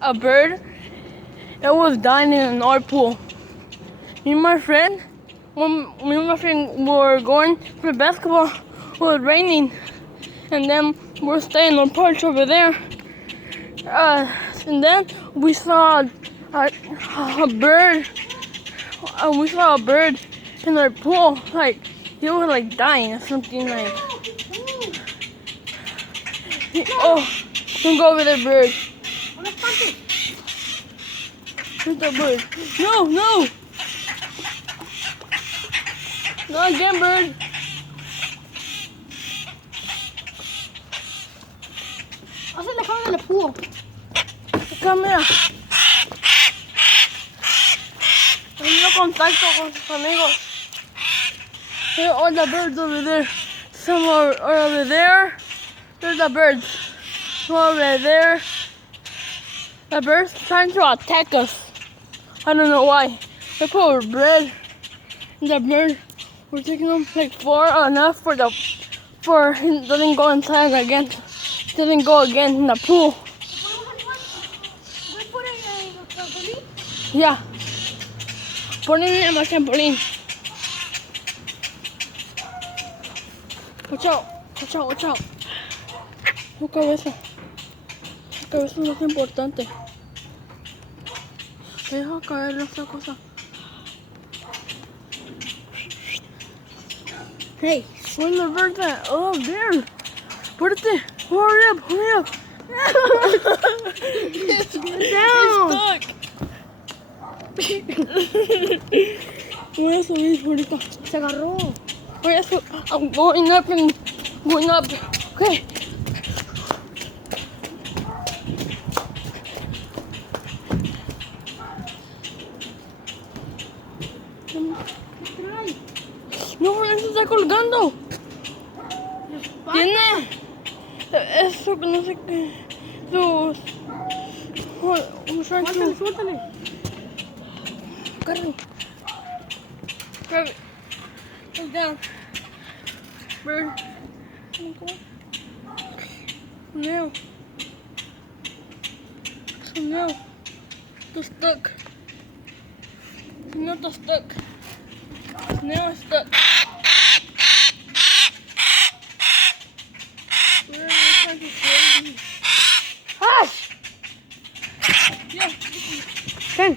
a bird that was dying in an art pool. Me and my friend, when me and my friend were going for basketball, it was raining, and then we're staying on porch over there. And then we saw a bird. We saw a bird in our pool, like he was like dying or something like. Oh, don't go over there, bird. Where's the bird? No, no! Not again, bird. Hazle la cama en el pool. Come here. Teniendo contacto con sus amigos. Here are the birds over there. Some are over there. There's the birds. Some are over there. The birds trying to attack us. I don't know why. They put bread in the bird. We're taking them like far enough for it doesn't go inside again. It doesn't go again in the pool. Yeah. Ponenle más trampolín. Watch out, watch out, watch out. Su cabeza. Su cabeza es lo más importante. Deja caer esa cosa. Hey, Where's the bird at? Oh, there. Pórate. Hurry up, hurry up. get It's down. stuck. Voy a subir ahorita. Se agarró. Voy a subir. I'm going up and going up. Okay. No, eso está colgando. Tiene eso que no sé qué. Sus. Suéltale, suéltale. Carry. Grab it. Put down. Bird. Nail. So nail. It's stuck. Nail is stuck. Nail is stuck. Where are you trying to save me? Hush. Yeah. Ven.